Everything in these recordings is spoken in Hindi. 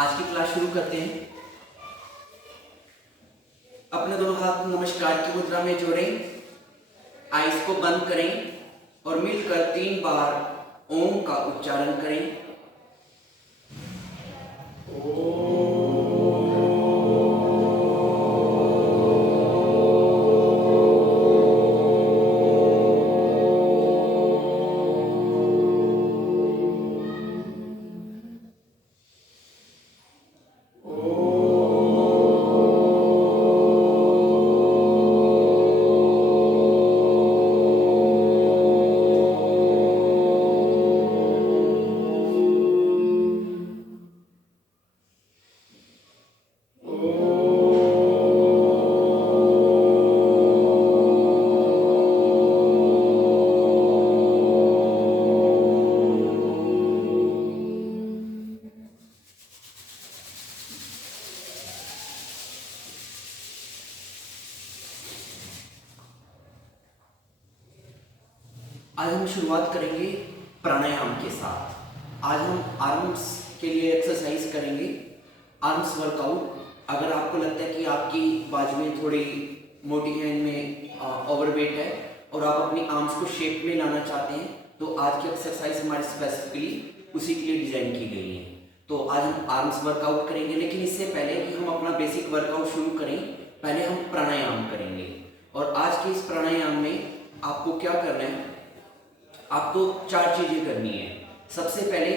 आज की क्लास शुरू करते हैं। अपने दोनों हाथ नमस्कार की मुद्रा में जोड़ें, आइज को बंद करें और मिलकर 3 बार ओम का उच्चारण करें। आज हम शुरुआत करेंगे प्राणायाम के साथ। आज हम आर्म्स के लिए एक्सरसाइज करेंगे, आर्म्स वर्कआउट। अगर आपको लगता है कि आपकी बाजुएं थोड़ी मोटी हैं, इनमें ओवरवेट है और आप अपनी आर्म्स को शेप में लाना चाहते हैं, तो आज की एक्सरसाइज हमारी स्पेसिफिकली उसी के लिए डिजाइन की गई है। तो आज हम आर्म्स वर्कआउट करेंगे, लेकिन इससे पहले कि हम अपना बेसिक वर्कआउट शुरू करें, पहले हम प्राणायाम करेंगे। और आज के इस प्राणायाम में आपको क्या करना है, आपको 4 चीजें करनी है। सबसे पहले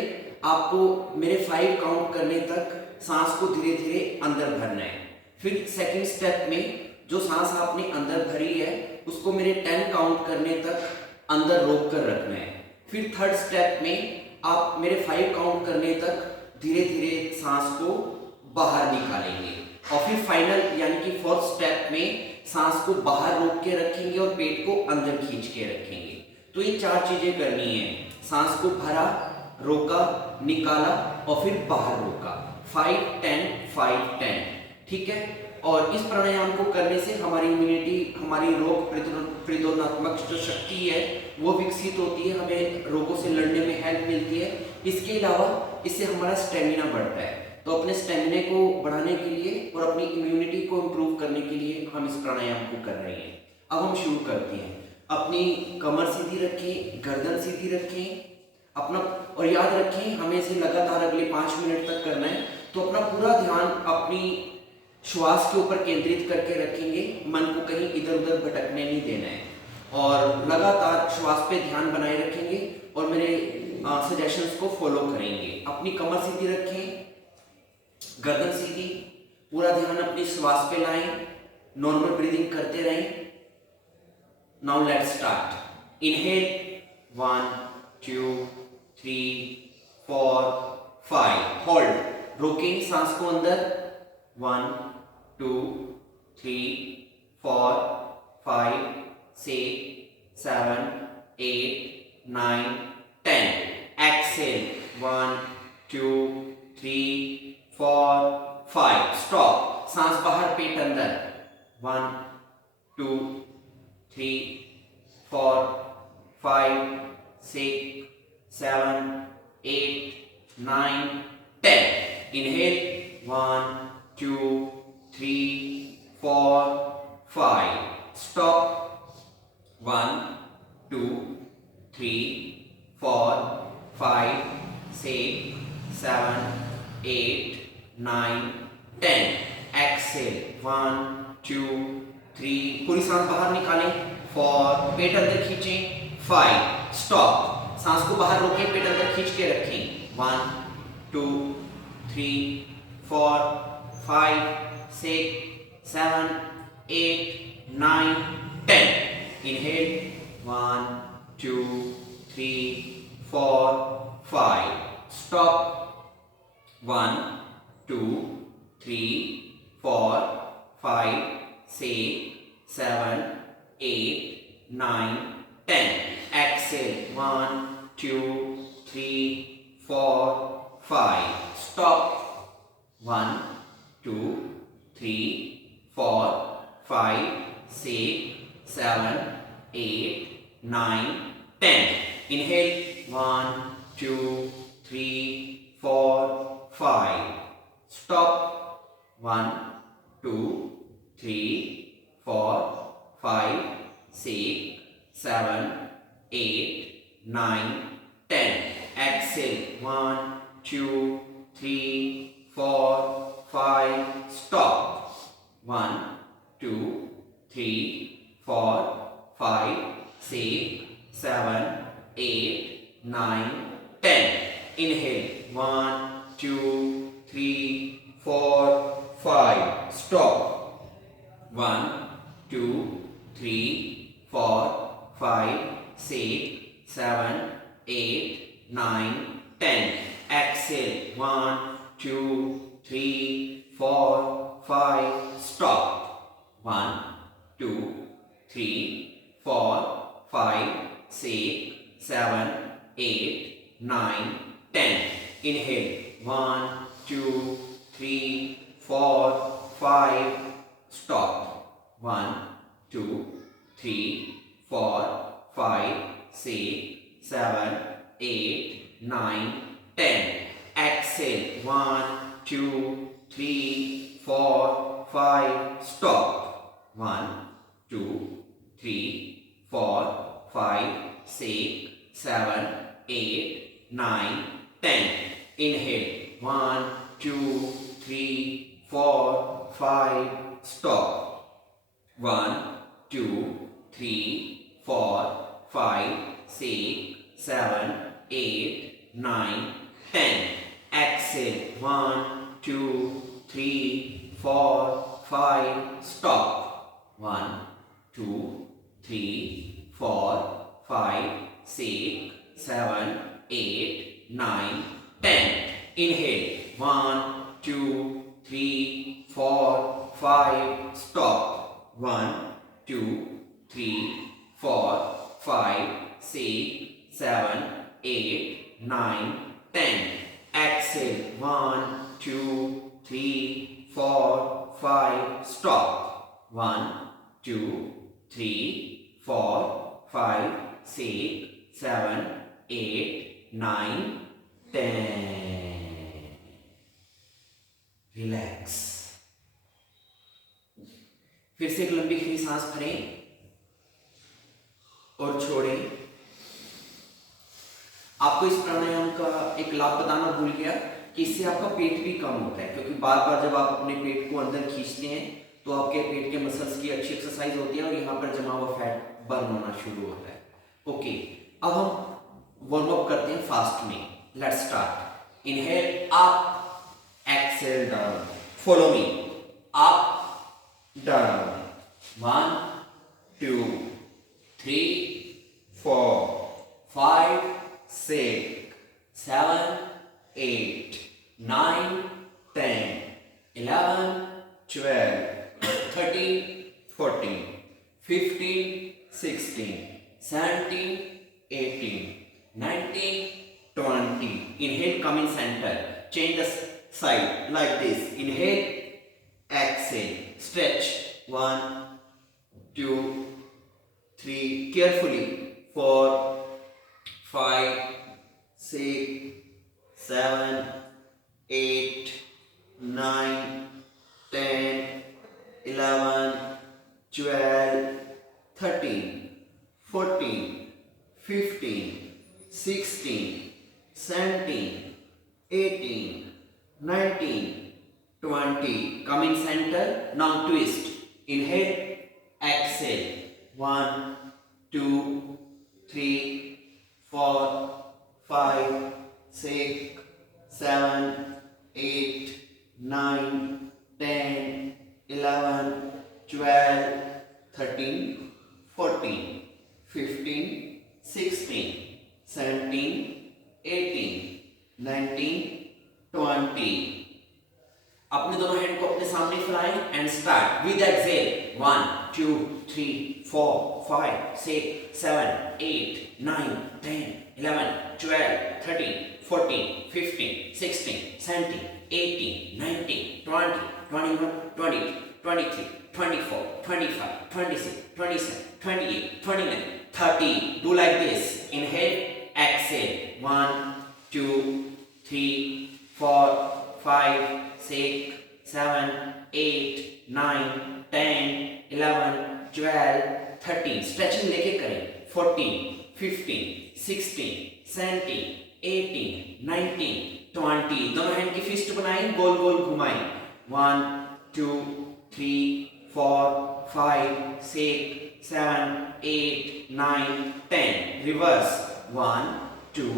आपको मेरे 5 काउंट करने तक सांस को धीरे धीरे अंदर भरना है। फिर सेकंड स्टेप में जो सांस आपने अंदर भरी है उसको मेरे 10 काउंट करने तक अंदर रोक कर रखना है। फिर थर्ड स्टेप में आप मेरे 5 काउंट करने तक धीरे धीरे सांस को बाहर निकालेंगे। और फिर फाइनल यानी कि फोर्थ स्टेप में सांस को बाहर रोक के रखेंगे और पेट को अंदर खींच के रखेंगे। तो ये 4 चीजें करनी है, सांस को भरा, रोका, निकाला और फिर बाहर रोका। 5 10 5 10, ठीक है। और इस प्राणायाम को करने से हमारी इम्यूनिटी, हमारी रोग प्रतिरोधात्मक जो शक्ति है वो विकसित होती है, हमें रोगों से लड़ने में हेल्प मिलती है। इसके अलावा इससे हमारा स्टेमिना बढ़ता है। तो अपने स्टेमिना को बढ़ाने के लिए और अपनी इम्यूनिटी को इम्प्रूव करने के लिए हम इस प्राणायाम को कर रहे हैं। अब हम शुरू करते हैं। अपनी कमर सीधी रखें, गर्दन सीधी रखें अपना, और याद रखें हमें इसे लगातार अगले 5 मिनट तक करना है। तो अपना पूरा ध्यान अपनी श्वास के ऊपर केंद्रित करके रखेंगे, मन को कहीं इधर उधर भटकने नहीं देना है और लगातार श्वास पे ध्यान बनाए रखेंगे और मेरे सजेशंस को फॉलो करेंगे। अपनी कमर सीधी रखें, गर्दन सीधी, पूरा ध्यान अपनी श्वास पे लाएं, नॉर्मल ब्रीदिंग करते रहें। Now let's start. Inhale 1 2 3 4 5. Hold. रोकें सांस को अंदर 1 2 3 4 5 6 7 8 9 10. Exhale 1 2 3 4 5. Stop. सांस बाहर, पेट अंदर 1 2 3 4 5 6 7 8 9 10. Inhale 1 2 3 4 5. Stop 1 2 3 4 5 6 7 8 9 10. Exhale 1 2 3, पूरी सांस बाहर निकालें 4, पेट अंदर खींचें 5. स्टॉप, सांस को बाहर रोकें, पेट अंदर खींच के रखें 1 2 3 4 5 6 7 8 9 10. Inhale 1 2 3 4 5. Stop 1 2 3 4 5 6 7 8 9 10. Exhale 1 2 3 4 5. Stop 1 2 3 4 5 6 7 8 9 10. Inhale 1 2 3 4 5. stop, 1 2 3 4 5 6 7 8 9 10, exhale, 1 2 3 4 5, stop, 1 2 3 4 5 6 7 8 9 10, inhale, 1 2 3 4 5, stop, 1 2 3 4 5 6 7 8 9 10, exhale, 1 2 3 4 5, stop, 1 2 3 4 5 6 7 8 9 10, inhale, 1 2 3 4 5, stop, 1 2 3 4 5 6 7 8 9 10, exhale, 1 2 3 4 5, stop, 1 2 3 4 5 6 7 8 9 10, inhale, 1 2 3 4 5, stop, 1 2 3 4 5 6 7 8 9 10, exhale, 1 2 3 4 5, stop, 1 2 3 4 5 6 7 8 9 10, inhale, 1 2 3 4 5, stop, 1 2 3 4 5 6 7 8 9 10, exhale, 1 2 3 4 5, stop, 1 2 3 4 5 6 7 8 9 10, relax. फिर से एक लंबी गहरी सांस भरें और छोड़ें। आपको इस प्राणायाम का एक लाभ बताना भूल गया कि इससे आपका पेट भी कम होता है, क्योंकि बार बार जब आप अपने पेट को अंदर खींचते हैं तो आपके पेट के मसल्स की अच्छी एक्सरसाइज होती है और यहाँ पर जमा हुआ फैट बर्न होना शुरू होता है। ओके, अब हम वार्म अप करते हैं फास्ट में। Let's start. Inhale up, exhale down. Follow me. Up down, 1 2 3 4 5 6 7 8 9 10 11 12 13 14 15 16 17 18 19 20. Inhale, come in center. Change the side like this. Inhale, exhale, stretch. 1 2 3, carefully. 4 5 6 7 8 9 10 11 12 13 14 15 16 17 18 19 20. Come in center. Now twist. Inhale, exhale. 1 2 3 4 5 6 7 8 9 10 11 12 13 14 15 16 17 18 19 20. अपने दोनों हैंड को अपने सामने फैलाएं and start with exhale. 1 2 3 4 5 6 7 8 9 10 11 12 13 14 15 16 17 18 19 20 21 22 23 24 25 26 27 28 29 30. Do like this. Inhale, exhale. 1 2 3 4 5 6, 7, 8, 9, 10, 11, 12, 13. Stretching लेके करें. 14, 15, 16, 17, 18, 19, 20. दोनों हैंड की फिस्ट बनाएं, गोल गोल घुमाएं. 1, 2, 3, 4, 5, 6, 7, 8, 9, 10. रिवर्स. 1, 2,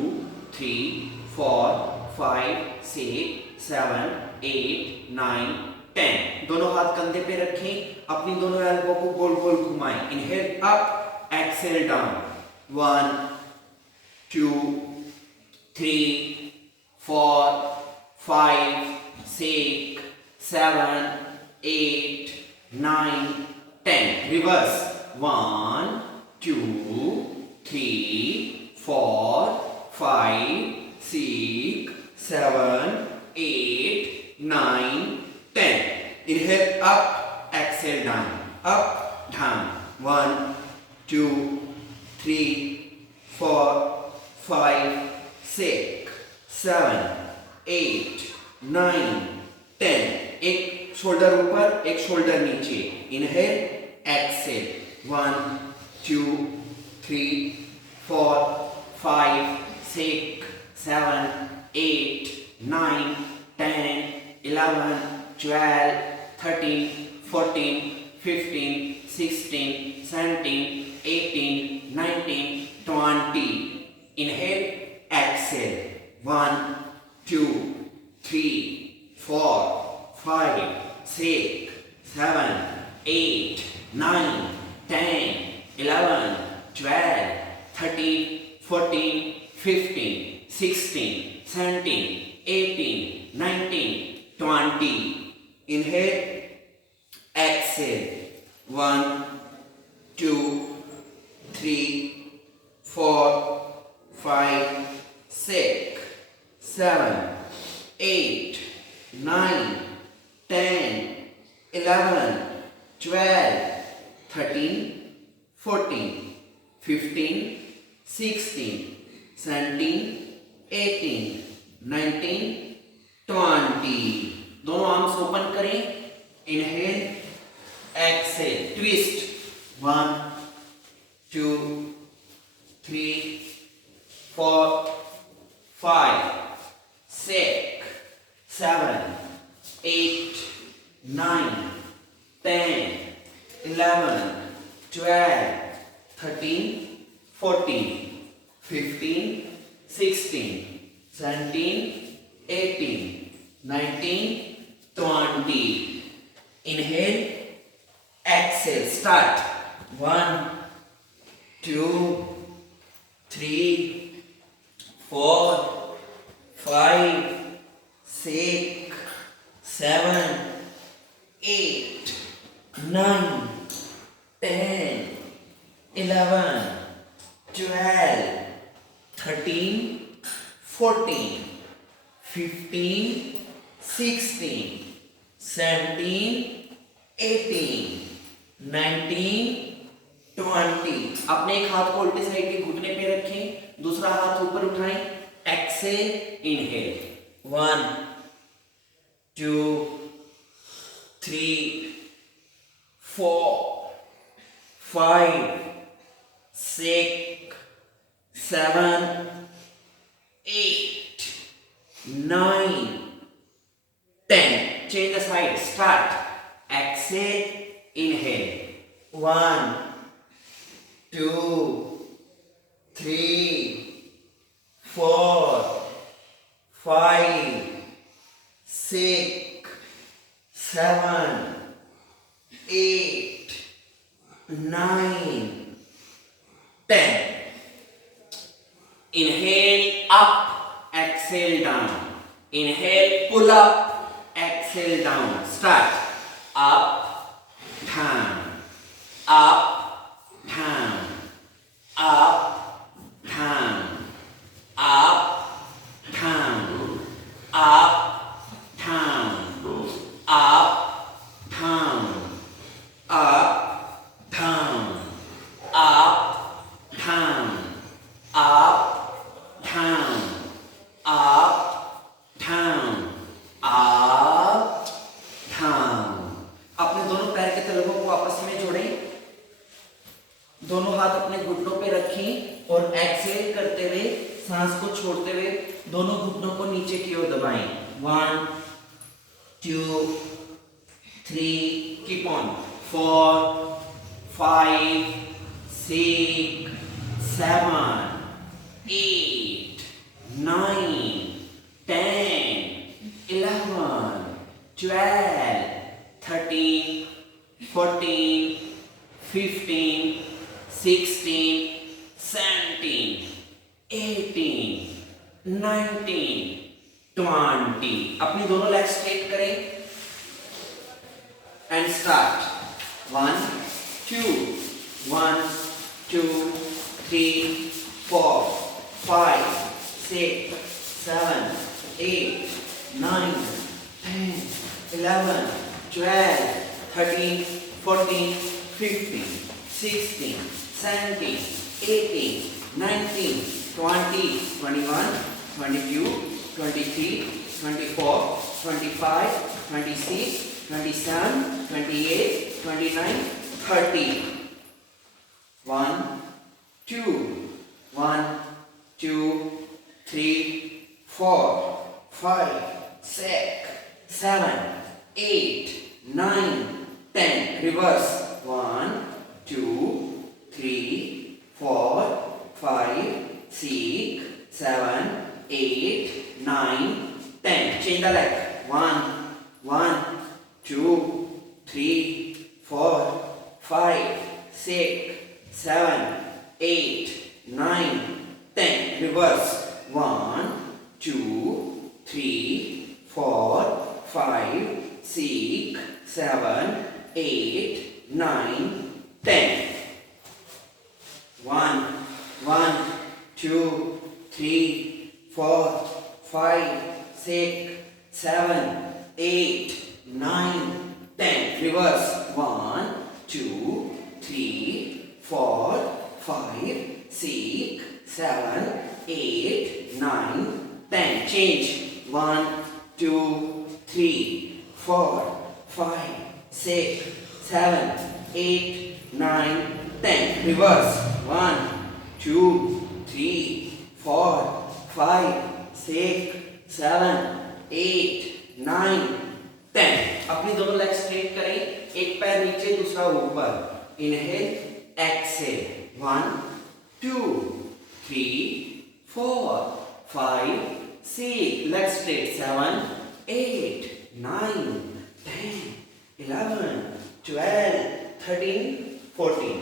3, 4, 5, 6, 7, 8, 9, 10. दोनों हाथ कंधे पे रखें. अपनी दोनों एल्बो को गोल गोल घुमाएं. Inhale up, exhale down. 1, 2, 3, 4, 5, 6, 7, 8, 9, 10. Reverse. 1, 2, 3, 4, 5, 6, 7, 8, 9, 10. Inhale up, exhale down. Up, down. 1, 2, 3, 4, 5, 6, 7, 8, 9, 10. एक शोल्डर ऊपर, एक शोल्डर नीचे. Inhale, exhale. 1, 2, 3, 4, 5, 6, 7, 8, 9, 10, 11, 12, 13, 14, 15, 16, 17, 18, 19, 20. Inhale, exhale. 1, 2, 3, 4, 5, 6, 7, 8, 9, 10, 11, 12, 13, 14, 15, 16, 17, 18, 19, 20. Inhale, exhale. 1, 2, 3, 4, 5, 6, 7, 8, 9, 10, 11, 12, 13, 14, 15, 16, 17, 18, 19, 20. दोनों आर्म्स ओपन करें. Inhale, exhale, twist. 1, 2, 3, 4, 5, 6, 7, 8, 9, 10, 11, 12, 13, 14, 15, 16, 17, 18, 19, 20. Inhale, exhale, start. 1, 2, 3, 4, 5, 6, 7, 8, 9, 10, 11, 12, 13, 14, 15, 16, 17, 18, 19, 20. अपने एक हाथ को उल्टे साइड के घुटने पे रखें, दूसरा हाथ ऊपर उठाएं. Exhale, inhale. 1, 2, 3, 4, 5, 6, 7, 8, 9, 10. Change the side. Start. Exhale. Inhale. 1, 2, 3, 4, 5, 6, 7, 8, 9, 10. Inhale up, exhale down. Inhale, pull up, exhale down. Start. Up, down, up, down, up, down, up, down, up, down, up, down, up, down, up, down, up, down, up, down, up, दोनों हाथ अपने घुटनों पे रखें और एक्सहेल करते हुए, सांस को छोड़ते हुए दोनों घुटनों को नीचे की ओर दबाएं। 1 2 3, कीप ऑन, 4 5 6 7 8 9 10 11 12 13 14 15 16 17 18 19 20। अपनी दोनों लेग स्ट्रेट करें and start. 1 2 1 2 3 4 5 6 7 8 9 10 11 12 13 14 15 16 17 18 19 20 21 22 23 24 25 26 27 28 29 30। 1 2 1 2 3 4 5 6 7 8 9 10। Reverse. 1 2 3 4 5 6 7 8 9 10। Change the leg. 1 1 2 3 4 5 6 7 8 9 10। Reverse. 1 2 3 4 5 6 7 8 9 10। 1 1 2 3 4 5 6 7 8 9 10। Reverse. 1 2 3 4 5 6 7 8 9 10। Change. 1 2 3 4 5 6 7 8 9 10। Reverse. 1 2 3 4 5 6 7 8 9 10। अपनी दोनों लेग स्ट्रेट करें, एक पैर नीचे दूसरा ऊपर। Inhale, exhale. 1 2 3 4 5 6, leg straight. 7 8 9 10 11 12 13 14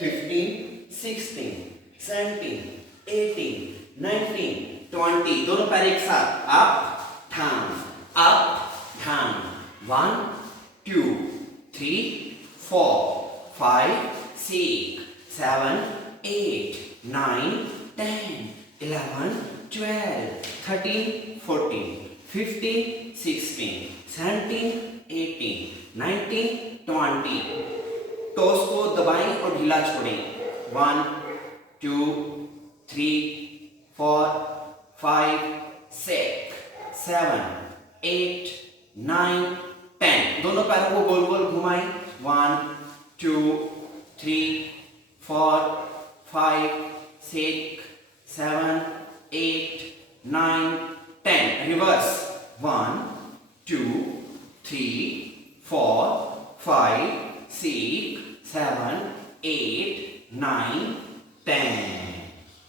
15 16 17 18 19 20। दोनों पैर एक साथ। Up down, up down. 1 2 3 4 5 6 7 8 9 10 11 12 13 14 15 16 17 18 19 20। Toast को दबाएं और ढीला छोड़ें। 1 2 3 4 5 6 7 8 9 10। दोनों पैरों को गोल गोल घुमाएं। 1 2 3 4 5 6 7 8 9 10। रिवर्स। 1 2 3 4 5 6 7 8 9 10।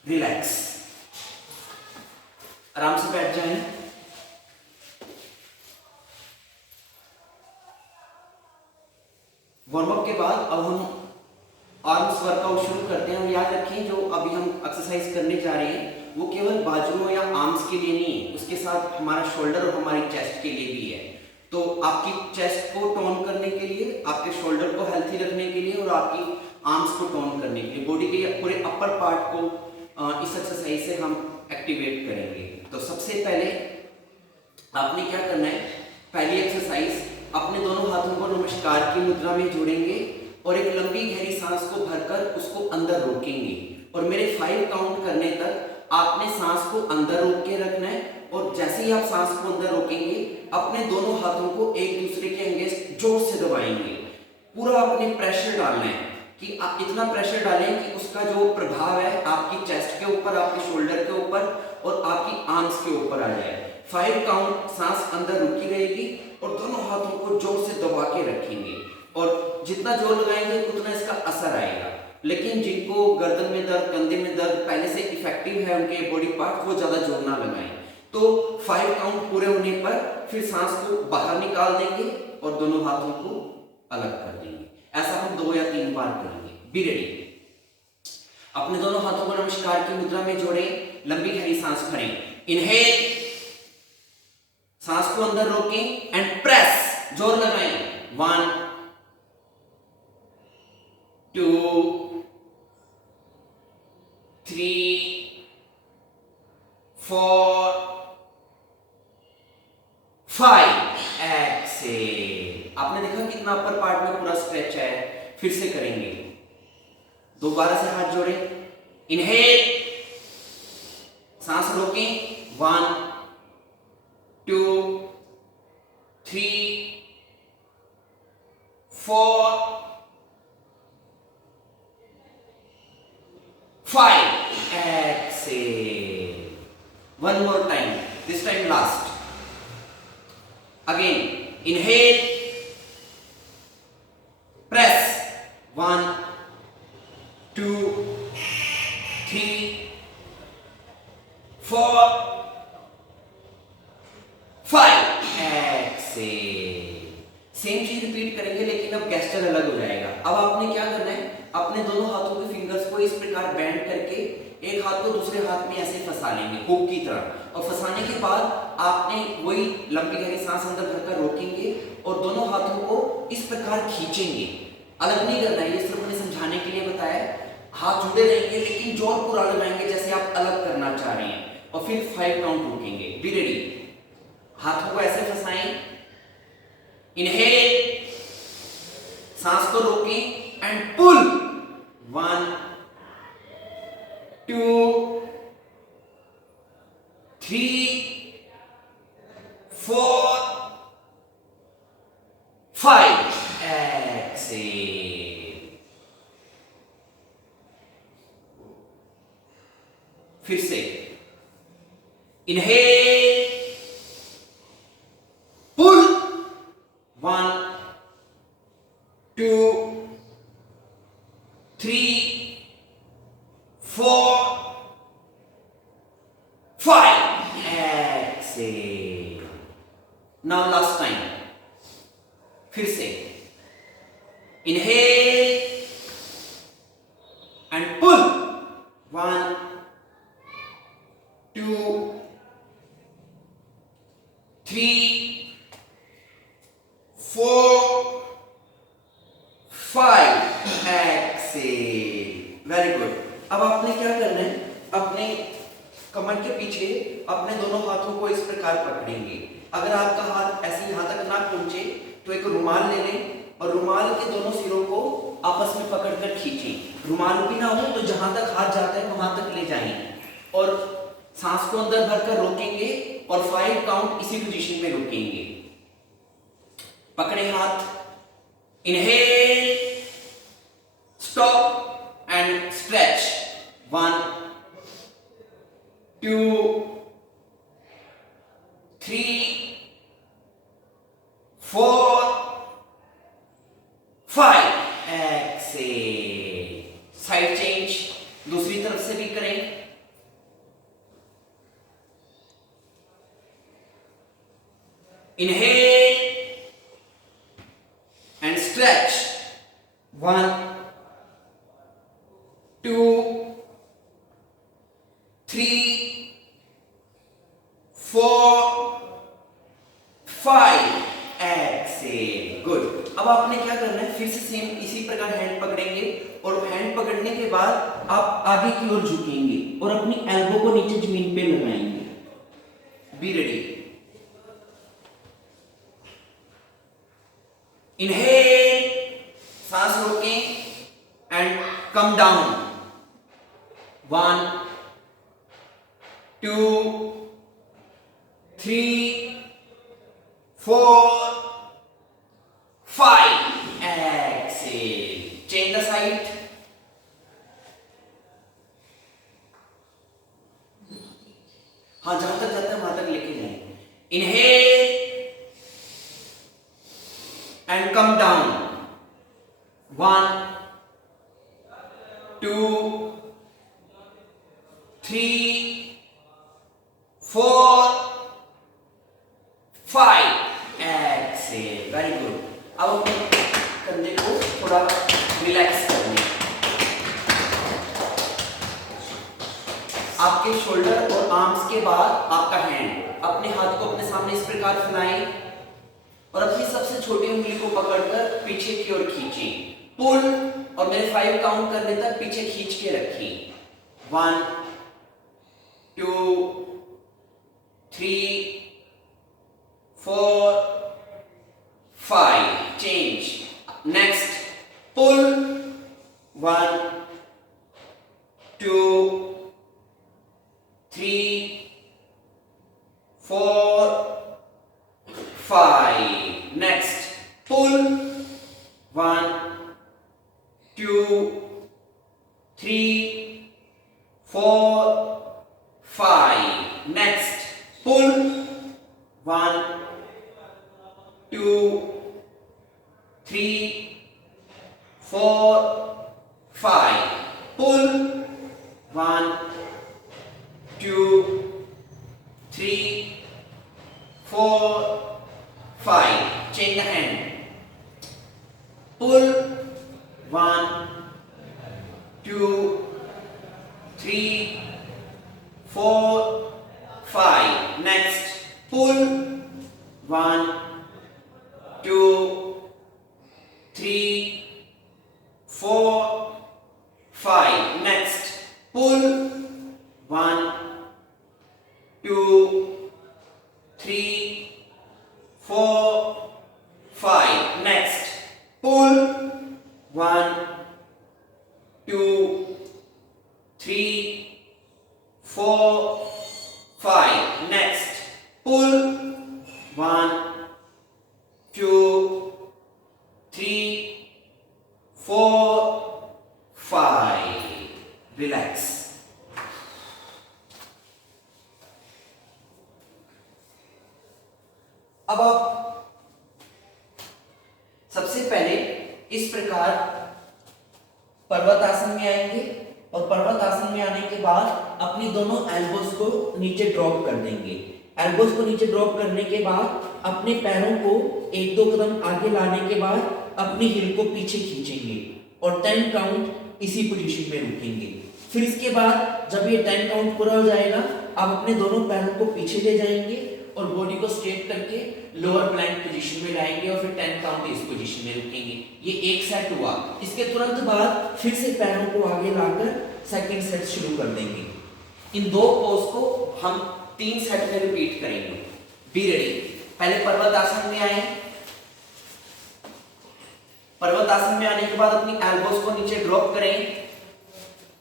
रिलैक्स। आराम से बैठ जाएं। वार्म अप के बाद अब हम आर्म्स वर्कआउट शुरू करते हैं। हम याद रखें जो अभी हम एक्सरसाइज करने जा रहे हैं वो केवल बाजुओं या आर्म्स के लिए नहीं है, उसके साथ हमारा शोल्डर और हमारी चेस्ट के लिए भी है। तो आपकी चेस्ट को टोन करने के लिए, आपके शोल्डर को हेल्थी रखने के लिए और आपकी आर्म्स को टोन करने के लिए, बॉडी के पूरे अपर पार्ट को इस एक्सरसाइज से हम एक्टिवेट करेंगे। तो सबसे पहले आपने क्या करना है, पहली एक्सरसाइज अपने दोनों हाथों को नमस्कार की मुद्रा में जोड़ेंगे और एक लंबी गहरी सांस को भरकर उसको अंदर रोकेंगे और मेरे 5 काउंट करने तक आपने सांस को अंदर रोक के रखना है। और जैसे ही आप सांस को अंदर रोकेंगे अपने दोनों हाथों को एक दूसरे के अगेंस्ट जोर से दबाएंगे, पूरा अपने प्रेशर डालना है कि आप इतना प्रेशर डालें कि उसका जो प्रभाव है आपकी चेस्ट के ऊपर, आपके शोल्डर के ऊपर और आपकी आर्म्स के ऊपर आ जाए। 5 काउंट सांस अंदर रुकी रहेगी और दोनों हाथों को जोर से दबा के रखेंगे और जितना जोर लगाएंगे उतना इसका असर आएगा। लेकिन जिनको गर्दन में दर्द, कंधे में दर्द पहले से इफेक्टिव है उनके बॉडी पार्ट, वो ज्यादा जोर ना लगाएं। तो 5 काउंट पूरे होने पर फिर सांस को बाहर निकाल देंगे और दोनों हाथों को अलग कर देंगे। ऐसा हम 2 या 3 बार करेंगे। Be ready. अपने दोनों हाथों को नमस्कार की मुद्रा में जोड़ें, लंबी गहरी सांस भरें। इनहेल, सांस को अंदर रोकें एंड प्रेस, जोर लगाएं। 1 2 3 4 5। एक्सेल। आपने देखा कितना अपर पार्ट में पूरा स्ट्रेच है। फिर से करेंगे, दोबारा से हाथ जोड़ें। इनहेल, सांस रोकें। 1 2 3 4 5। Excel. 1 more time, this time last. Again, inhale, press. 1 2 3 4 5। Excel. Same चीज रिपीट करेंगे लेकिन अब गेस्चर अलग हो जाएगा। अब आपने क्या करना है, अपने दोनों हाथों के फिंगर्स को इस प्रकार बेंड करके एक हाथ को दूसरे हाथ में ऐसे फंसा लेंगे हुक की तरह, और फंसाने के बाद आपने वही लंबी गहरी सांस अंदर भरकर रोकेंगे और दोनों हाथों को इस प्रकार खींचेंगे। अलग नहीं करना है, ये सिर्फ मैंने समझाने के लिए बताया। हाथ जुड़े रहेंगे लेकिन जोर पूरा लगाएंगे जैसे आप अलग करना चाह रहे हैं, और फिर 5 काउंट रोकेंगे। Be ready. हाथों को ऐसे फंसाएं। इनहेल, सांस को रोकें एंड पुल। 1 2 3 4 5। एक्सेल। फिर से inhale, pull. 1 2 3 4 5। Exhale. Now last time. फिर से inhale and pull. 1 2 3 4 5। Exhale. Very good. अब आपने क्या करना है, अपने कमर के पीछे अपने दोनों हाथों को इस प्रकार पकड़ेंगे। अगर आपका हाथ ऐसे यहां तक ना पहुंचे तो एक रुमाल ले लें और रुमाल के दोनों सिरों को आपस में पकड़कर खींचें। रुमाल भी ना हो तो जहां तक हाथ जाता है वहां तक ले जाएं और सांस को अंदर भरकर रोकेंगे और 5 काउंट इसी पोजीशन में रुकेंगे। पकड़े हाथ। Inhale, stop and stretch. 1 2 3 4 5। Exhale. Side change, दूसरी तरफ से भी करें। Inhale and stretch. 1 2 3 4 5। Exhale. Good. अब आपने क्या करना है, फिर से सेम इसी प्रकार हैंड पकड़ेंगे और हैंड पकड़ने के बाद आप आगे की ओर झुकेंगे और अपनी एल्बो को नीचे जमीन पे लगाएंगे। B ready. इनहेल, सांस रोकें and come down. 1 2 3 4 5। Exhale. Change change the side, हाँ जहां तक जाता है वहां तक लेके जाएंगे। Inhale and come down, 1 2 3 4 5, exhale, very good. अब अपने कंधे को थोड़ा रिलैक्स करने, आपके शोल्डर और आर्म्स के बाद आपका हैंड, अपने हाथ को अपने सामने इस प्रकार फैलाएं और अपनी सबसे छोटी उंगली को पकड़कर पीछे की ओर खींचें, पुल, और मेरे 5 काउंट करने तक पीछे खींच के रखिए, 1 2 3 4 5, change, next, pull, 1 2 3 4 5, next, pull, 1 2 3 4 5, next, pull, 1 2 3 4 5, pull, 1 2 3 4 5, change the hand, pull, 1 2 3 4 5, next, pull, 1 2 3 4 5, next, pull, 1 2 3 4 5, next, pull, 1 2 3 4 5, next, pull, 1 2 3 4 5, relax। अब आप सबसे पहले इस प्रकार पर्वतासन में आएंगे और पर्वतासन में आने के बाद अपनी दोनों एल्बोस को नीचे ड्रॉप कर देंगे। एल्बोस को नीचे ड्रॉप करने के बाद अपने पैरों को 1-2 कदम आगे लाने के बाद अपनी हिल को पीछे खींचेंगे और 10 काउंट इसी पोजीशन में रुकेंगे। फिर इसके बाद जब ये 10 काउंट पूरा हो जाएगा, आप अपने दोनों पैरों को पीछे ले जाएंगे और बॉडी को स्ट्रेट करके लोअर प्लैंक पोजीशन में लाएंगे और फिर 10 काउंट इस पोजीशन में रुकेंगे। ये एक सेट हुआ। इसके तुरंत बाद फिर से पैरों को आगे लाकर सेकंड सेट शुरू कर देंगे। इन दो पोज को हम 3 सेट में रिपीट करेंगे। Be ready. पहले पर्वतासन में आए। पर्वतासन में आने के बाद अपनी एल्बोस को नीचे ड्रॉप करें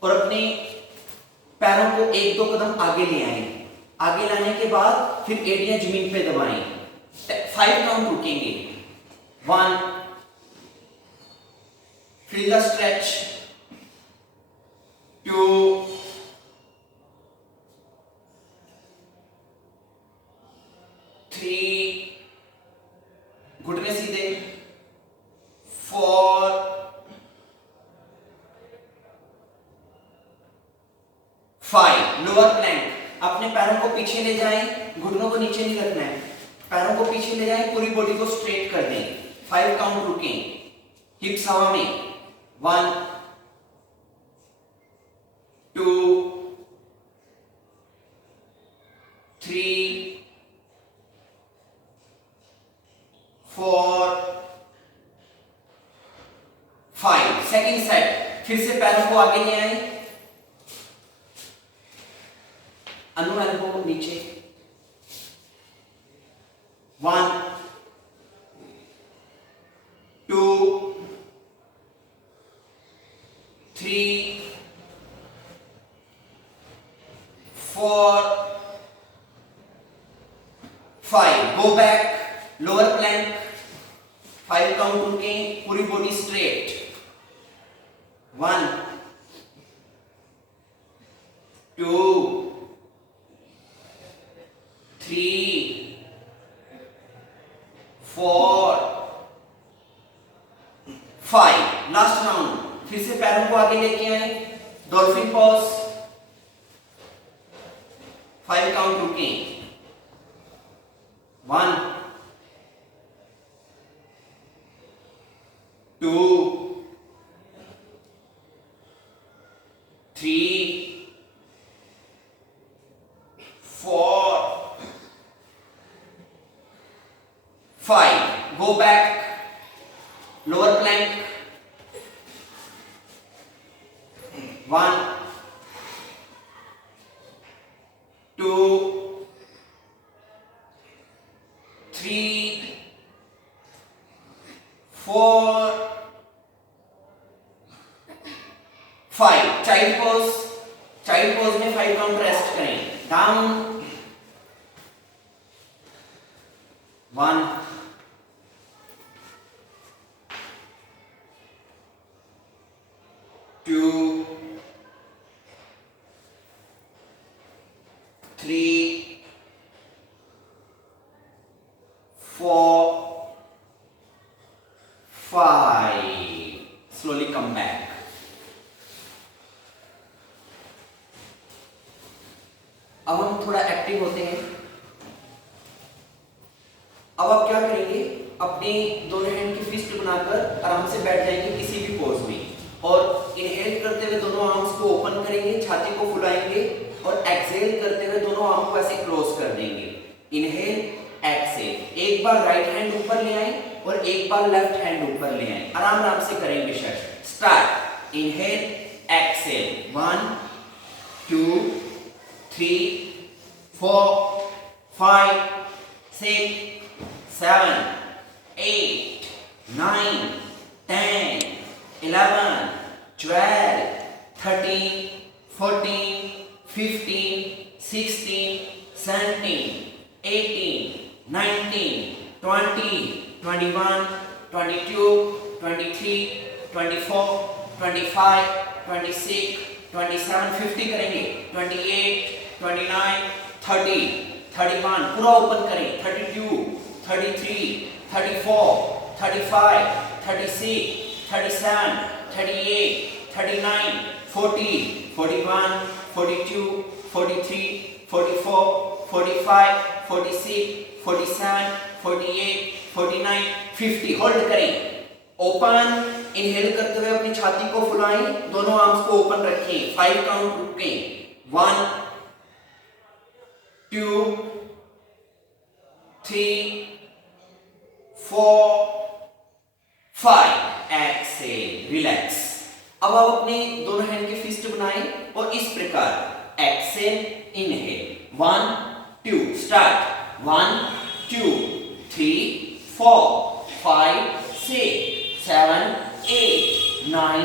और अपने पैरों को 1-2 कदम आगे ले आए। आगे लाने के बाद फिर एड़ियां जमीन पे दबाएं। 5 काउंट रुकेंगे। 1, फील द स्ट्रेच, 2, 3, घुटने सीधे, 4, 5, लोअर प्लैंक। अपने पैरों को पीछे ले जाएं, घुटनों को नीचे नहीं रखना है, पैरों को पीछे ले जाएं, पूरी बॉडी को स्ट्रेट कर दें। 5 काउंट रुकें, हिप्स हवा में। 1, 2, 3, 4, 5। Second set. फिर से पैरों को आगे ले आए, अनु एल्बो नीचे। 1, 2, 3, 4, 5। Go back, lower plank. 5 count रुके, पूरी बॉडी स्ट्रेट। फिर से पैरों को आगे लेके आए, डॉल्फिन पॉज, 5 काउंट रुके, 1 2 3 4 5. Go back, lower plank, 1 2 3 4 5. Child pose, child pose में 5 काउंट रेस्ट करें, डाउन, 1 2 3 4 5. Slowly come back. अब हम थोड़ा एक्टिव होते हैं। अब आप क्या करेंगे, अपनी दोनों हैंड की फिस्ट बनाकर आराम से बैठ जाएंगे किसी भी पोज में, और इनहेल करते हुए दोनों आर्म्स को ओपन करेंगे, छाती को फुलाएंगे, और एक्सहेल करते हुए दोनों आर्म को ऐसे क्लोज कर देंगे। इनहेल, एक्सहेल, एक बार राइट हैंड ऊपर ले आए और एक बार लेफ्ट हैंड ऊपर ले आए, आराम आराम से करेंगे सर। स्टार्ट, इनहेल, एक्सहेल, 1 2 3 4 5 6 7 8 9 10 11 12 13 14 15 16 17 18 19 20 21 22 23 24 25 26 27 50 करेंगे, 28 29 30 31 पूरा ओपन करें, 32 33 34 35 36 37 38 39 40 41 42 43 44 45 46 47 48 49 50 होल्ड करें, ओपन, इनहेल करते हुए अपनी छाती को फुलाएं, दोनों आर्म्स को ओपन रखें, 5 काउंट रुकें, 1 2 3 4 5. Exhale, relax. अब आप अपने दोनों हैंड की फिस्ट बनाएं और इस प्रकार एक्सहेल, इनहेल, 1 2 स्टार्ट, 1 2 3 4 5 6 7 8 9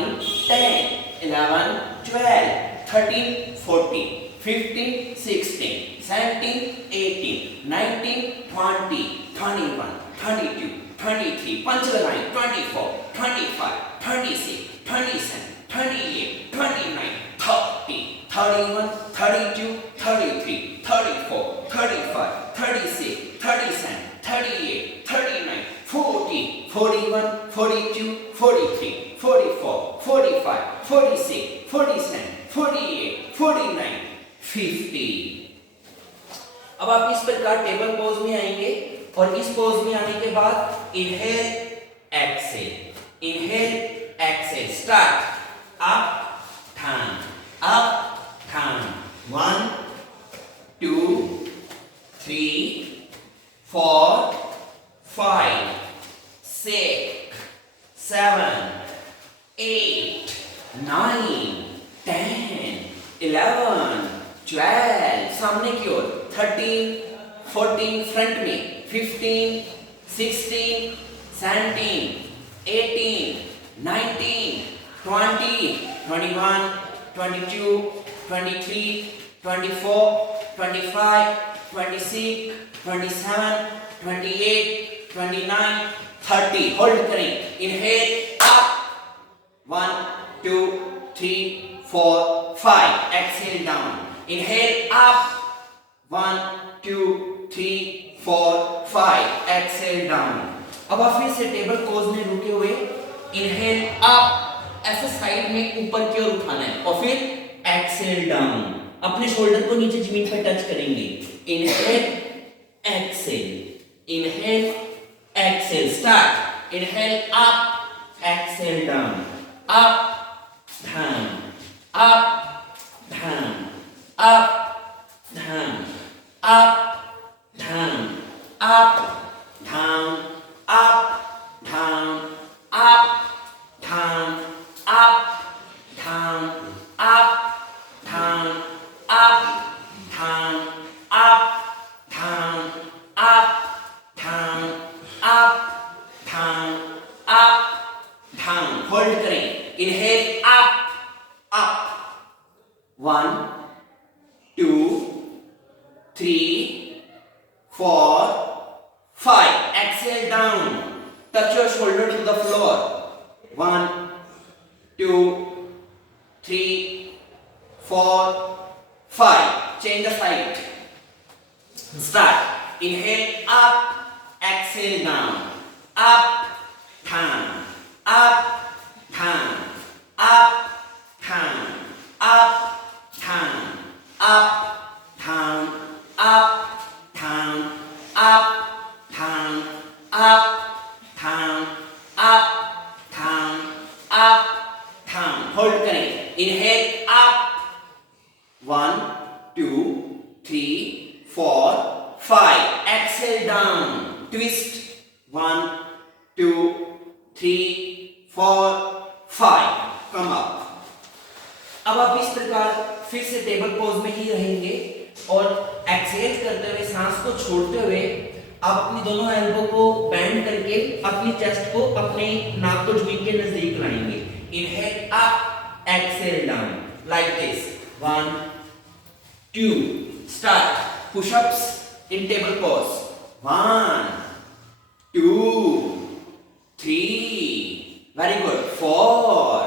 10 11 12 13 14 15 16 17 18 19 20 21 22 23 पंच लगाएं, 24 25 26 27 28 29 30 31 32 33 34 35 36 37 38 39 40 41 42 43 44 45 46 47 48 49 50. अब आप इस प्रकार टेबल पोज में आएंगे और इस पोज में आने के बाद inhale, exhale, inhale, exhale, start, up turn, up turn, 1 2 3 4 5 6 7 8 9 10 11 12, सामने की ओर, 13 14 फ्रंट में, 15 16 17 18 19 20 21 22 23 24 25 26 27 28 29 30. होल्ड करें, inhale, up, 1 2 3 4 5, exhale down, inhale, up, 1 2 3 4 5, exhale down. अब आप फिर से टेबल पोज में रुके हुए, इनहेल अप ऐसे साइड में ऊपर की ओर उठाना है और फिर एक्सेल डाउन, अपने शोल्डर को नीचे जमीन पर टच करेंगे। Inhale exhale, inhale exhale, start. Inhale up, exhale down, up down, up down, up down, up down, up down, up down, up down, up down, up down, up down, up down, up down, up down, up down. Hold करें। Inhale up, up, 1 2 3 4 5, exhale down, touch your shoulder to the floor, 1 2 3 4 5, change the side, start. Inhale up, exhale down, up down, up down, up down, up down, up down, up down, up down, up down, up down, up down. Hold करें. Inhale up, 1 2 3 4 5. Exhale down, twist, 1 2 3 4 5. Come up. अब आप इस प्रकार फिर से टेबल पोज में ही रहेंगे और एक्सहेल करते हुए, सांस को छोड़ते हुए आप अपनी दोनों एल्बो को बेंड करके अपनी चेस्ट को अपने नाक को जमीन के नजदीक लाएंगे। Inhale up, exhale down, like this, 1 2 start. Pushups in table pose, 1 2 3, very good, 4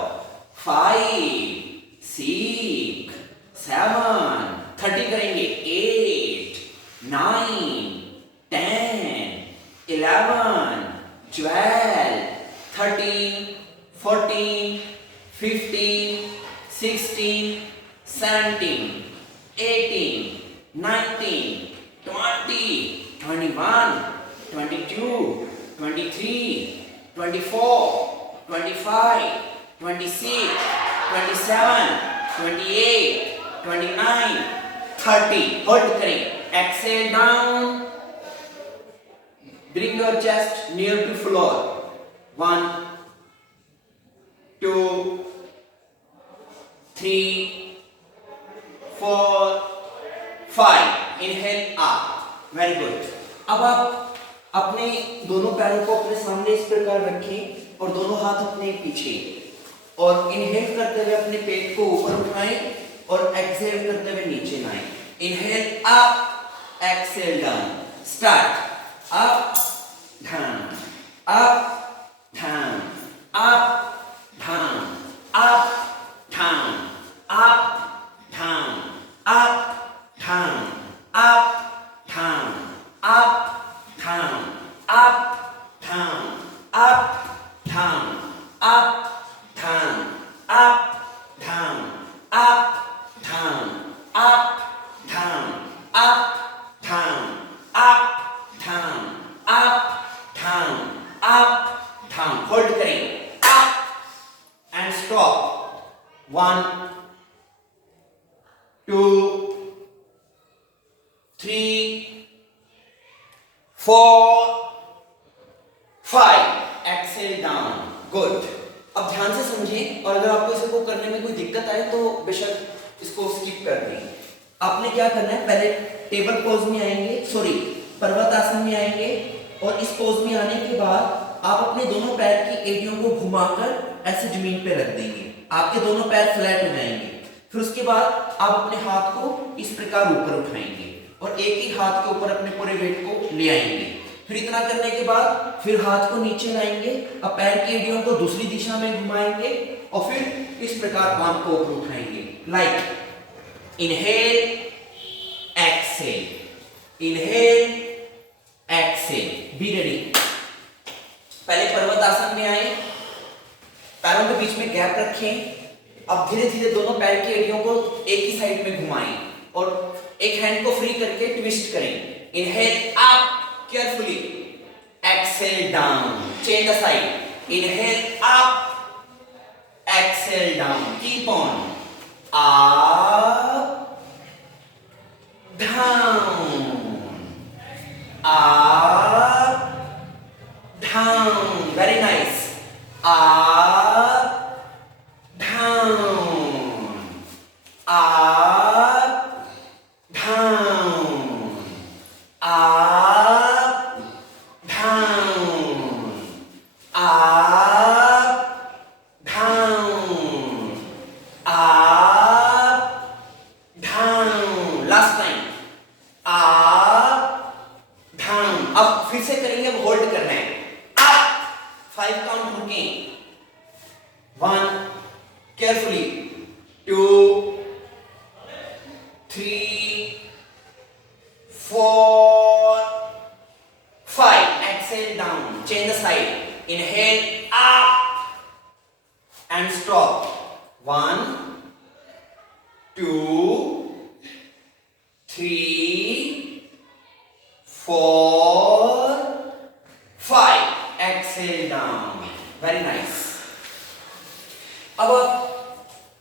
5 6 7, 30 करेंगे, 8 9 10 11 12 13 14 15 16 17 18 19 20 21 22 23 24 25 26 27 28 29 30. होल्ड करें. Exhale down, bring your chest near to floor, 1 2 3 4 5. Inhale up, very good. अब आप अपने दोनों पैरों को अपने सामने इस प्रकार रखें और दोनों हाथ अपने पीछे, और इनहेल करते हुए अपने पेट को ऊपर उठाएं और एक्सहेल करते हुए नीचे लाएं. Inhale up, exhale down, start. Up down, up down, up down, up down, up down, up down, up down, up down, up down, up down, up down, up down, up down, up down, up down, up down, up down, up down. Hold करें. Up and stop. 1 2 3 4 5. Exhale down. Good. अब ध्यान से समझें, और अगर आपको इसको करने में कोई दिक्कत आए तो बेशक इसको स्किप कर दें. आपने क्या करना है, पहले टेबल पोज में आएंगे, सॉरी पर्वत आसन में आएंगे, और इस पोज में आने के बाद आप अपने दोनों पैर की एड़ियों को घुमाकर ऐसे जमीन पे रख देंगे. आपके दोनों पैर फ्लैट हो जाएंगे. फिर उसके बाद आप अपने हाथ को इस प्रकार ऊपर उठाएंगे और एक ही हाथ के ऊपर अपने पूरे वेट को ले आएंगे. फिर इतना करने के बाद फिर हाथ को नीचे लाएंगे, अब पैर की एड़ियों को दूसरी दिशा में घुमाएंगे और फिर इस प्रकार पांव को ऊपर उठाएंगे. Like inhale exhale, inhale Excel. Be ready. पहले पर्वत आसन में आए, पैरों के बीच में गैप रखें। अब धीरे धीरे दोनों पैर की एड़ियों को एक ही साइड में घुमाएं और एक हैंड को फ्री करके ट्विस्ट करें। Inhale up carefully, exhale down, change the side. Inhale up, exhale down, keep on, up down, up down, very nice, up down, up, down, up, down, up, down, up, down. Last time, up, down. अब फिर से करेंगे, अब होल्ड करना है। up, 5 काउंट रुकें। 1, carefully, 2, 3, 4, 5. Exhale down, change the side. Inhale up and stop. 1, 2, 3, 4, 5. Exhale down. Very nice. अब आप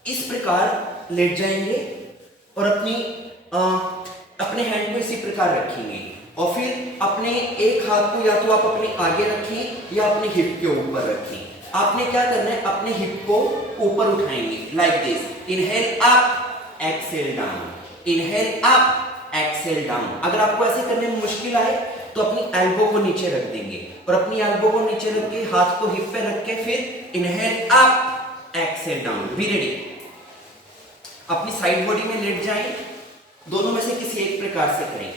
इस प्रकार लेट जाएंगे और अपने हैंड को इसी प्रकार रखेंगे और फिर अपने एक हाथ को या तो आप अपने आगे रखें या अपने हिप के ऊपर रखें। आपने क्या करना है, अपने हिप को ऊपर उठाएंगे like this. Inhale up, exhale down, inhale up, exhale down. अगर आपको ऐसे करने में मुश्किल आए तो अपनी एल्बो को नीचे रख देंगे और अपनी एल्बो को नीचे रख के हाथ को हिप पे रख के फिर inhale up, exhale down. Be ready. अपनी साइड बॉडी में लेट जाएं, दोनों में से किसी एक प्रकार से करें।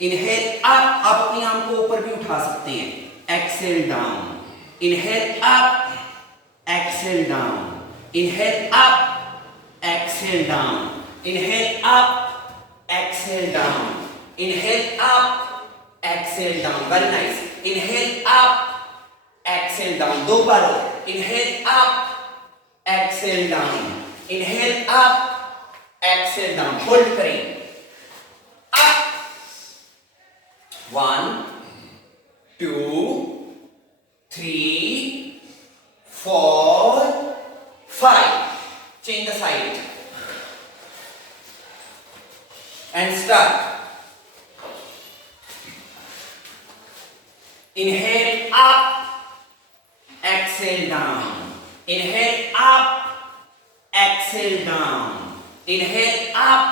इनहेल अप, आप अपनी आर्म को ऊपर भी उठा सकते हैं। Exhale down, inhale up, exhale down, inhale up, exhale down, inhale up, exhale down, inhale up, exhale down. Very nice. Inhale up, exhale down, 2 बार। Inhale up, exhale down, inhale up, exhale down. Hold करें। Up, 1, 2, 3, 4, 5. Change the side and start. Inhale up, exhale down. Inhale up, exhale down. Inhale up,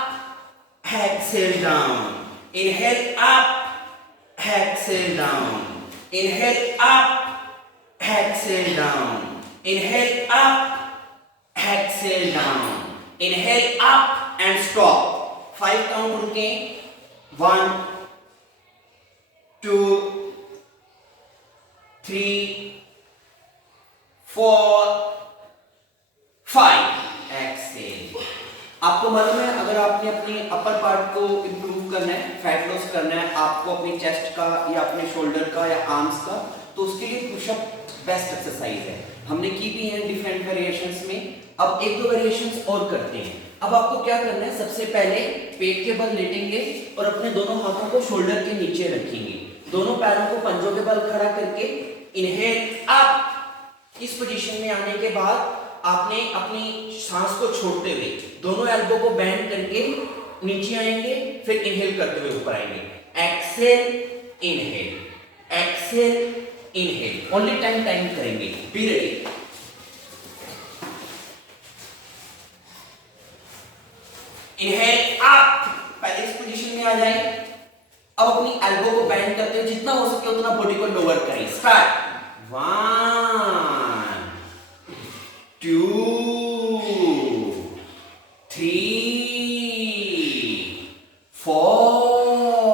exhale down. Inhale up, exhale down. Inhale up, exhale down. Inhale up, exhale down. Inhale up and stop. 5 count रुकें। 1, 2, 3, 4, 5. एक्सेल। आपको मालूम है, अगर आपने अपने अपर पार्ट को इंप्रूव करना है, फैट लॉस करना है आपको अपनी चेस्ट का या अपने शोल्डर का या आर्म्स का, तो उसके लिए पुशअप बेस्ट एक्सरसाइज है। हमने की भी है डिफरेंट वेरिएशंस में। अब 1-2 वेरिएशंस और करते हैं। अब आपको क्या करना है, सबसे पहले पेट के बल लेटेंगे और अपने दोनों हाथों को शोल्डर के नीचे रखेंगे। दोनों पैरों को पंजों के बल खड़ा करके इनहेल अप। इस पोजीशन में आने के बाद आपने अपनी सांस को छोड़ते हुए दोनों एल्बो को बेंड करके नीचे आएंगे, फिर इनहेल करते हुए ऊपर आएंगे। Exhale, inhale, exhale, inhale. Only 10 time करेंगे। Be ready. इनहेल अप, पहले इस पोजीशन में आ जाए। अब अपनी एल्बो को बेंड करते हुए जितना हो सके उतना बॉडी को लोअर करें। स्टार्ट। 1, 2, 3, 4,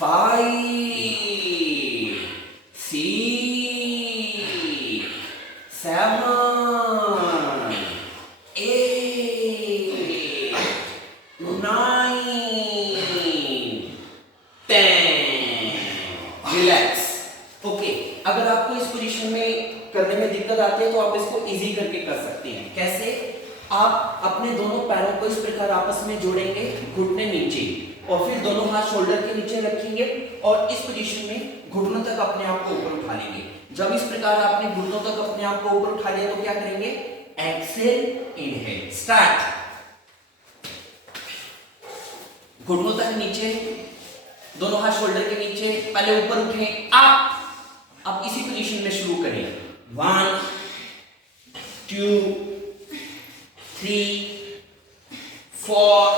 5, 6, 7, 8, 9, 10। रिलैक्स। ओके, अगर आपको इस पोजीशन में करने में दिक्कत आती है तो आप कैसे? आप अपने दोनों पैरों को इस प्रकार आपस में जोड़ेंगे, घुटने नीचे, और फिर दोनों हाथ शोल्डर के नीचे रखेंगे और इस पोजीशन में घुटनों तक अपने आप को ऊपर उठा लेंगे। जब इस प्रकार आपने घुटनों तक अपने आप को ऊपर उठा लिया तो क्या करेंगे? Exhale, inhale, start. घुटनों तक नीचे, दोनों हाथ शोल्डर के नीचे, पहले ऊपर उठें, अप। अब इसी पोजीशन में शुरू करें। 1 2 3 4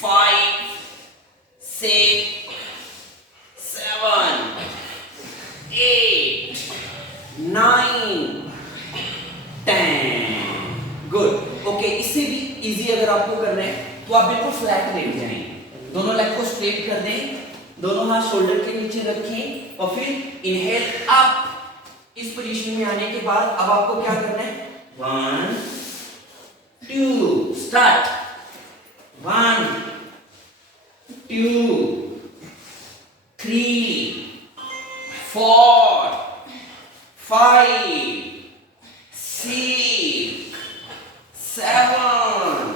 5 6 7 8 9 10। गुड। ओके, इससे भी इजी अगर आपको करना है तो आप बिल्कुल फ्लैट लेट जाएं, दोनों लेग को स्ट्रेट कर दें, दोनों हाथ शोल्डर के नीचे रखें और फिर इनहेल अप। इस पोजीशन में आने के बाद अब आपको क्या करना है? 1 2 स्टार्ट। 1 2 3 4 5 6 7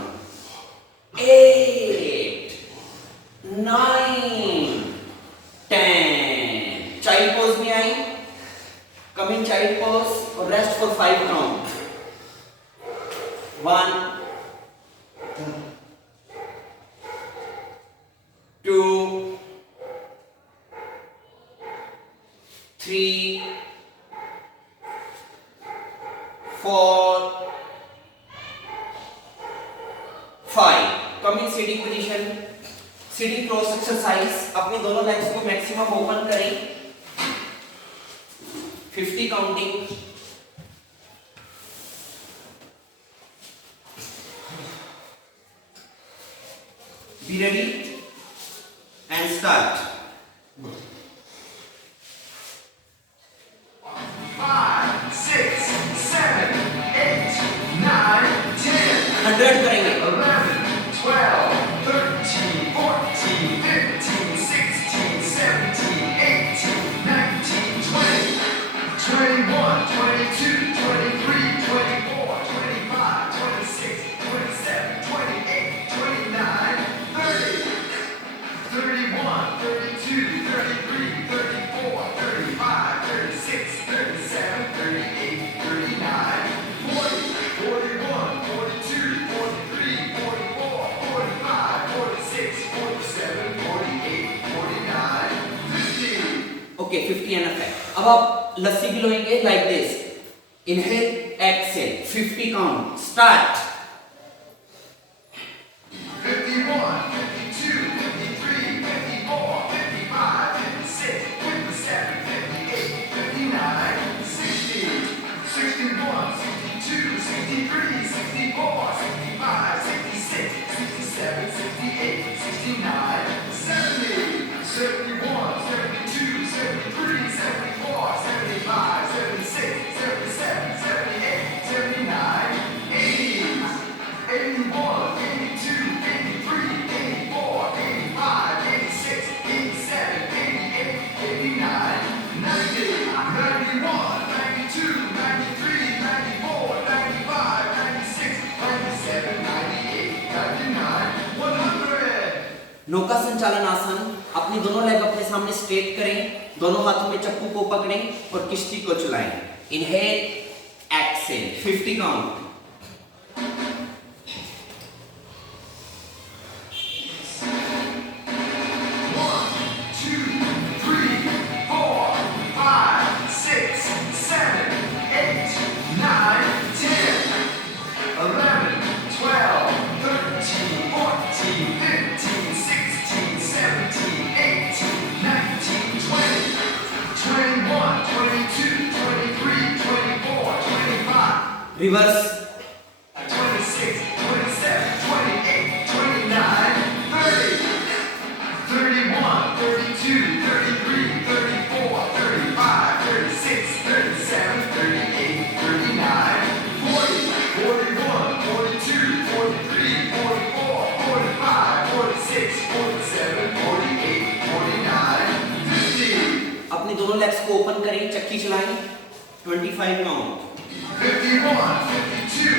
8 9 10। चाइल्ड पोज में आई, कम इन चाइल्ड पोज और rest for 5 count. 1 2 3 4 5। Come in sitting position, sitting cross exercise. अपने दोनों लेग्स को मैक्सिमम ओपन करें, 50 counting. Be ready and start. 5 6 7 8 9 10 100 करेंगे। 11 12 13 14 15 16 17 18 19 20 21 22 23 24 25 26 27 28 29 30 31 32 33 34 35 36 37 38 39 40 41 42 43 44 45 46 47 48 49 50। ओके, 50 एनफ है। अब आप लस्सी भी लोएंगे like this, inhale exhale, 50 count, start. 51, 52, 53, 54, 55, 56, 57, 58, 59, 60, 61, 62, 63, 64, 65, 66, 67, 68, 69, 70, 71, 72, 73, 74, 75, 76, 77, 78, 79, 80, 81, 82, 83, 84, 85, 86, 87, 88, 89, 90, 91, 92, 93, 94, 95, 96, 97, 98, 99, 100। नौका संचालन आसन। अपनी दोनों लेग अपने सामने स्ट्रेट करें, दोनों हाथों में चप्पू को पकड़ें और किश्ती को चलाएं। Inhale exhale, 50 count. 21, 22, 23, 24, 25. रिवर्स। 26, 27, 28, 29, 30, 31, 32, 33, 34, 35, 36, 37, 38, 39, 40, 41, 42, 43, 44, 45, 46, 47, 48, 49, 50. अपनी दोनों लेग्स को ओपन करें, चक्की चलाएं, 25 काउंट। 51, 52,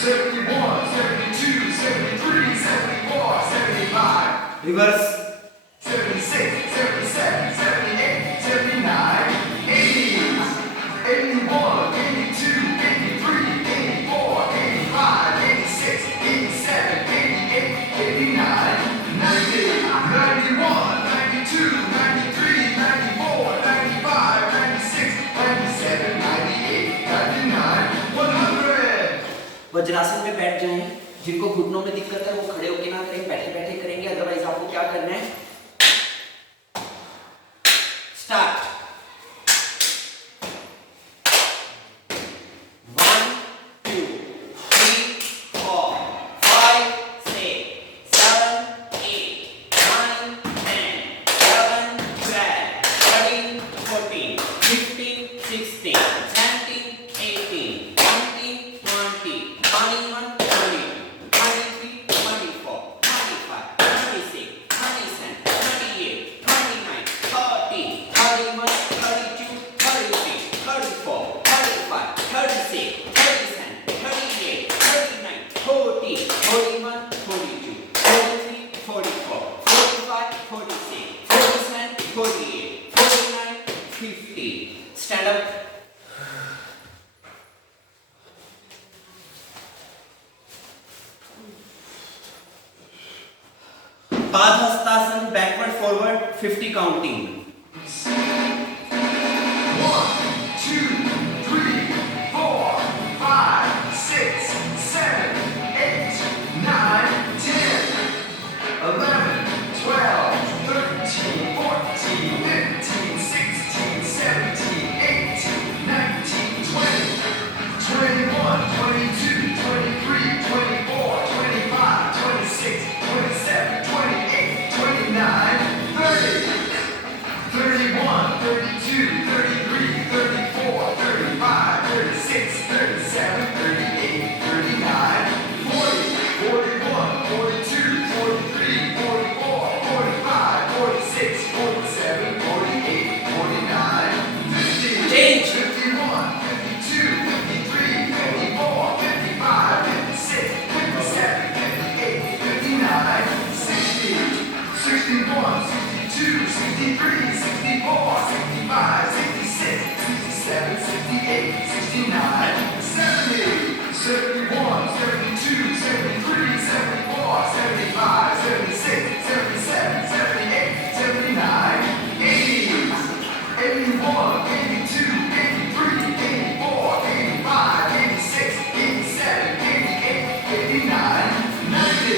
71, 72, 73, 74, 75, रिवर्स 76, 77, 78, 79, 80, 81, 82, 83, 84, 85, 86, 87, 88, 89, 90, 91, 92, 93, 94, 95, 96, 97, 98, 99, 100. वज्रासन में बैठ जाएं। जिनको घुटनों में दिक्कत है वो खड़े होके ना करें, बैठे बैठे करेंगे। अदरवाइज आपको क्या करना है, start. 1 2 3 4 5 6 7 8 9 10 11 12 13 14 15 16 17 18 19 20 21 22 23 24 25 26 27 28 29 30 31 32 33 34 35 36 37 38 39 40 41 42 43 44 45 46 47 48 49 50. Stand up. Padahastasana, backward forward 50 counting. 1, 2, 3, 4, 5, 6, 7, 8, 9, 10, 11, 12, 13, 14, 15, 16, 17, 18, 19, 20, 21, 22, 23, 24, 25, 26, 27, 28, 29, 30, 31, 32, 33, 34, 35, 36, 37, 38, 39, 40, 41, 42, 43, 44, 45, 46, 47, 48, 49, 50, Change. 51, 52, 53, 54, 55, 56, 57, 58, 59, 60, 61, 62, 63, 64, 65, 66, 67, 68, 69, 70, 71, 72, 73, 74, 75, 76, 77, 78, 79, 80, 81, 82, 83, 84, 85, 86, 87, 88, 89, 90,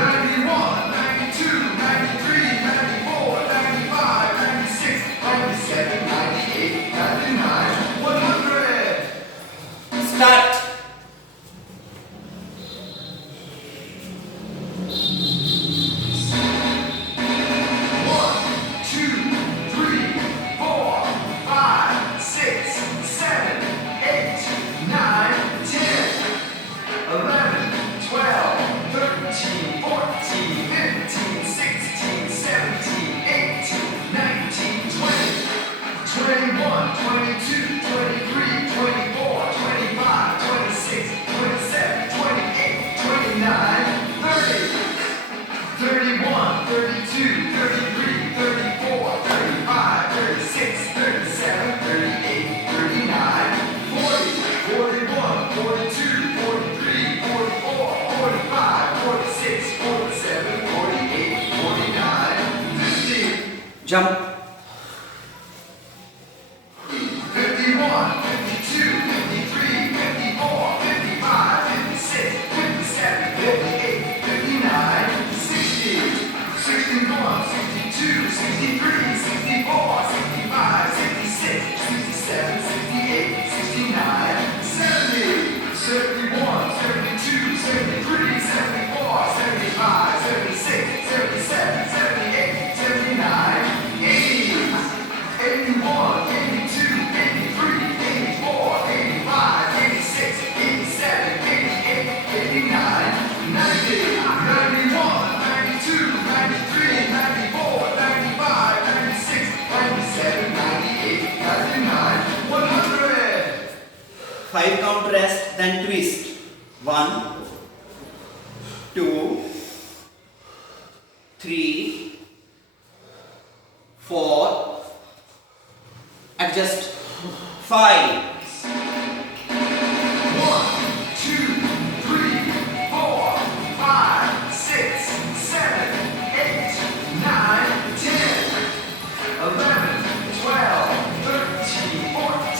91, 92, 93, 94, 95, 96, 97, 98, 99, 100. Start. Jump. 51, 52, 53, 54, 55, 56, 57, 58, 59, 60, 61, 62, 63, 64, 65, 66, 67, 68, 69, 70, 71, 72, 73, 74, 75, 76, 77, 78, 79, 80, 81, 82, 83, 84, 85, 86, 87, 88, 89, 90, 91, 92, 93, 94, 95, 96, 97, 98, 99, 100. 5 count rest, then twist. 1 2 3 4 adjust 5 1, 2, 3, 4, 5, 6, 7, 8, 9, 10, 11, 12, 13, 14,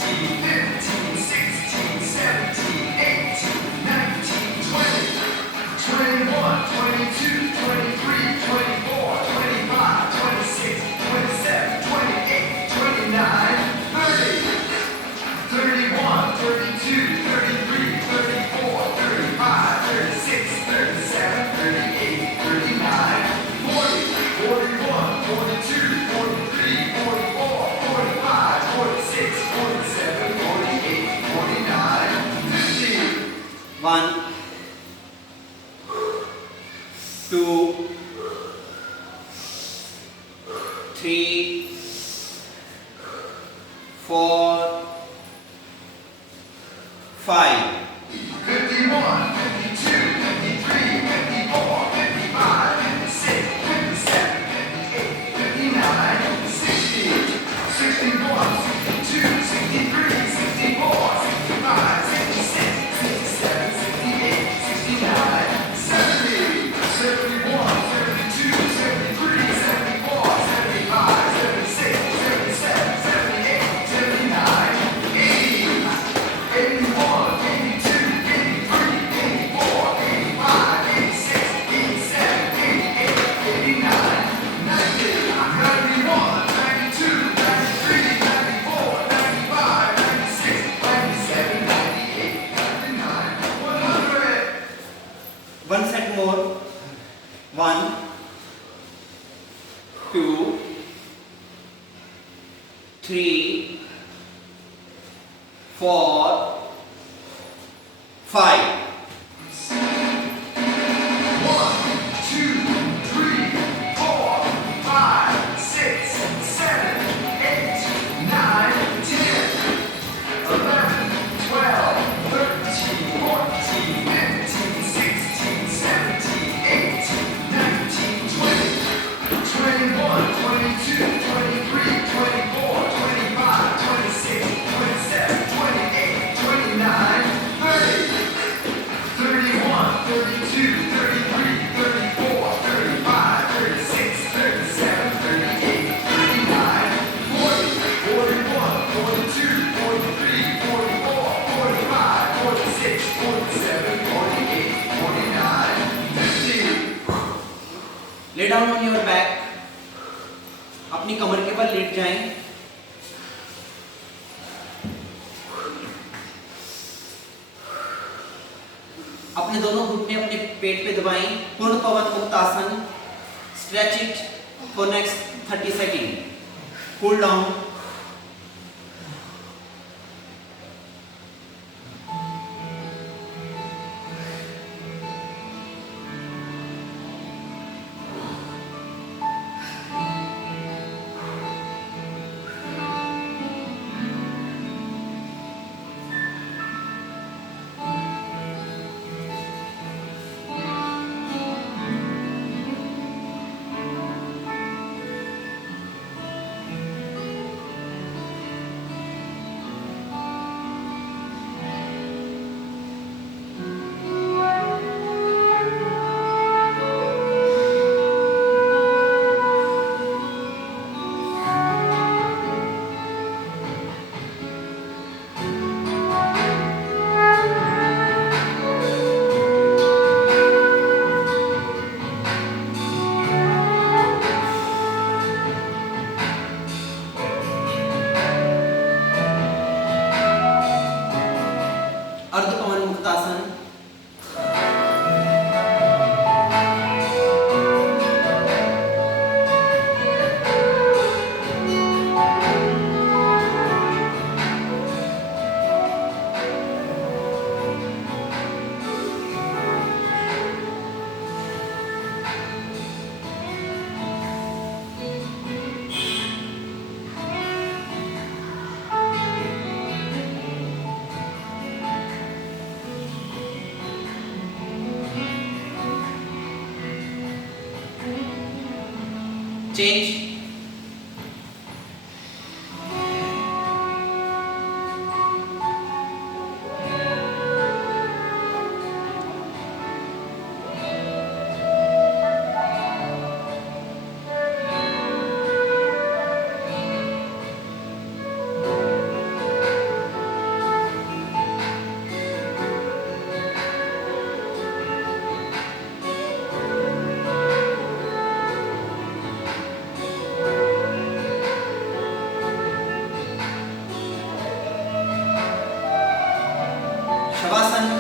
15, 16, 17, 18, 19, 20, 21, 22, 23, 24, 25, 26, 27, 28, 29, 30, 31, 32, 33, 34, 35, 36, 37, 38, 39, 40, 41, 42, 43, 44, 45, 46, 47, 48, 49, 50. 1 2 3 4 5 51, 52, 53, 54, 55, 56, 57, 58, 59, 60, 61, 62, 63, 64, 65, 66, 67, 68, 69, 70, 71, 72, 73, 74, 75, 76, 77, 78, 79, 80, 81, 82, 83, 84, 85, 86, 87, 88, 89, 90, 91, 92, 93, 94, 95, 96, 97, 98, 99, 100. one set more 1 2 3 4 5 1, 2, 3, 4, 5, 6, 7, 8, 9, 10, 11, 12, 13, 14, 15, 16, 17, 18, 19, 20, 21, 22, 23, 24, 25, 26, 27, 28, 29, 30, 31, 32, 33, 34, 35, 36, 37, 38, 39, 40, 41, 42, 43, 44, 45, 46, 47, 48, 49, 50. lay down on your back अपनी कमर के बल लेट जाएं अपने दोनों घुटने अपने पेट पे दबाएं पूर्ण पवन मुक्त आसन stretch it for next 30 second cool down change. Shavasana.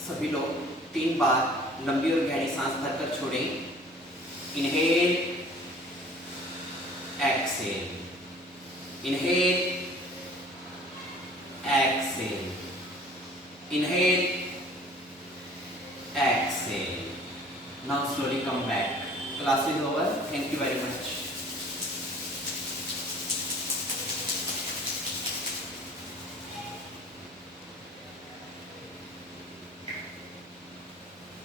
सभी लोग 3 बार लंबी और गहरी सांस भरकर छोड़ें। Inhale, exhale, inhale, exhale, inhale, exhale. Now slowly come back. Class is over. Thank you very much.